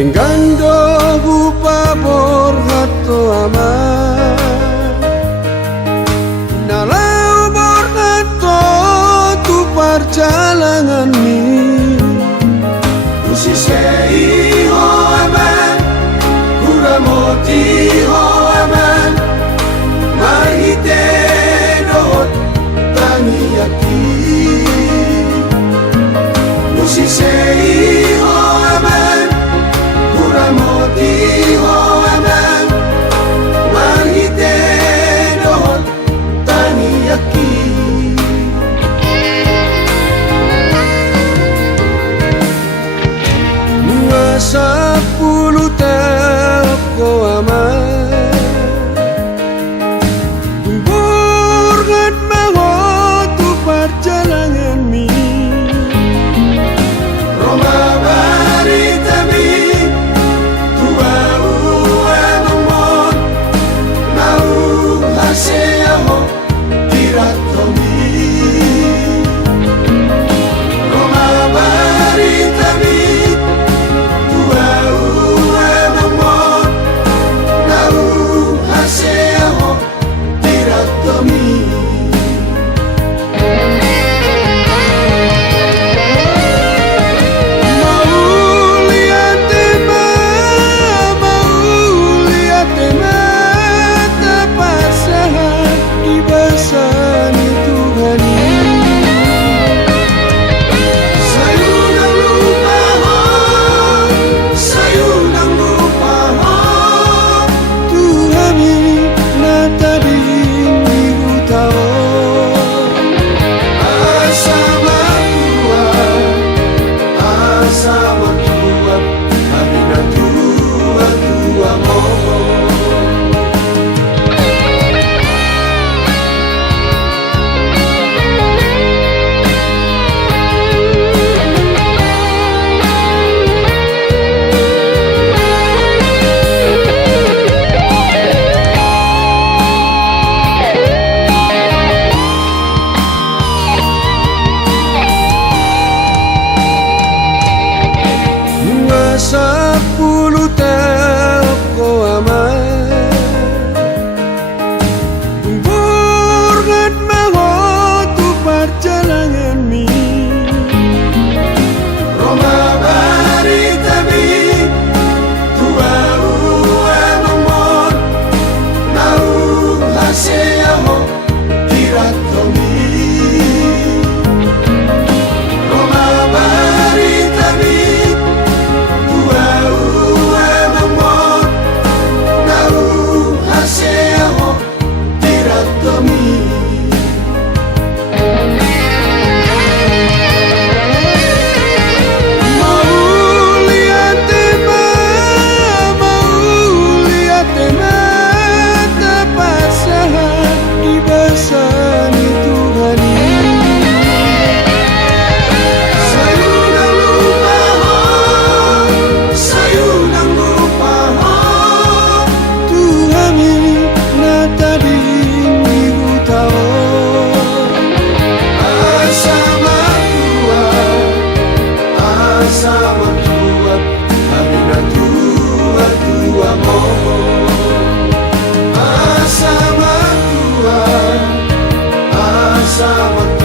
Dengan dobu pabor hatto aman Nalau bor hatto tu perjalanan mi Usisei ho aman Kuramoti ho aman Mahite dohot taniyaki Usisei ho aman Kuramoti ho aman Mahite dohot taniyaki Mga 10 tahun ko aman Dumburgat maho tu perjalanan mi Roma barita mi Tua ua nomon Nau hasea ho tirato mi Roma barita mi Tua ua nomon Nau hasea ho tirato mi Sepuluh tahun ko aman Dumburgat maho tu perjalanan mi Roma barita mi Tua ua nomon Nau hasea ho tirato mi Roma barita mi Sama tua, amina tua mo. Sama tua, sama